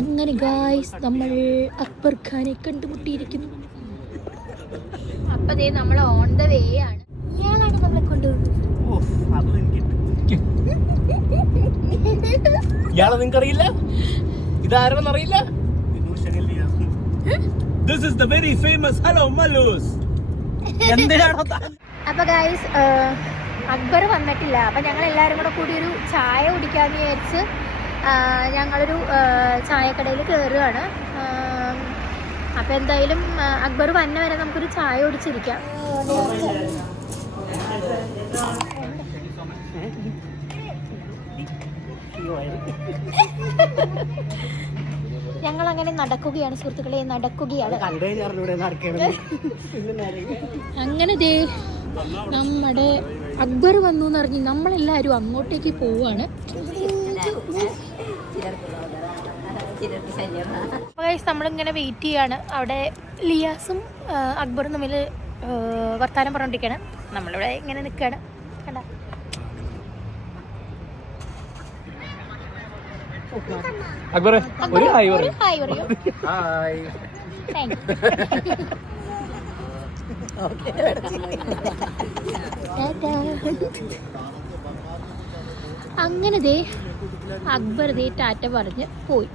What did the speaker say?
അങ്ങനെ ഗായ്സ് നമ്മൾ അക്ബർ ഖാനെ കണ്ടുമുട്ടിയിരിക്കുന്നു. അപ്പൊ ദേ നമ്മൾ ഓൺ ദ വേ ആണ്. ഇയാളാണ് നമ്മളെ കൊണ്ടുപോകുന്നത് ഇയാളെ നിങ്ങൾക്ക് അറിയില്ല ഇതാരെന്ന് അറിയില്ല this is the very famous hello Mallus എന്തിനാണോ അപ്പൊ ഗായ്സ് അക്ബർ വന്നിട്ടില്ല. അപ്പൊ ഞങ്ങൾ എല്ലാരും കൂടെ കൂടി ഒരു ചായ കുടിക്കാന്ന് വിചാരിച്ച് ഞങ്ങളൊരു ചായക്കടയിൽ കയറുകയാണ് അപ്പോൾ എന്തായാലും അക്ബർ വന്ന വരെ നമുക്കൊരു ചായ ഓടിച്ചിരിക്കാം ഞങ്ങൾ അങ്ങനെ നടക്കുകയാണ് സുഹൃത്തുക്കളെ നടക്കുകയാണ്. അങ്ങനെ ദേ നമ്മുടെ അക്ബർ വന്നു എന്നറിഞ്ഞ് നമ്മളെല്ലാവരും അങ്ങോട്ടേക്ക് പോവാണ്. നമ്മളിങ്ങനെ വെയിറ്റ് ചെയ്യാണ് അവിടെ ലിയാസും അക്ബറും തമ്മിൽ വർത്താനം പറഞ്ഞോണ്ടിരിക്കുകയാണ് നമ്മളിവിടെ ഇങ്ങനെ നിൽക്കുകയാണ് കണ്ട അക്ബറെ ഒരു ഹായ് പറയും ഹായ് പറയൂ ഹായ് അങ്ങനെ ദേ അക്ബർ ദേ ടാറ്റ പറഞ്ഞ് പോയി.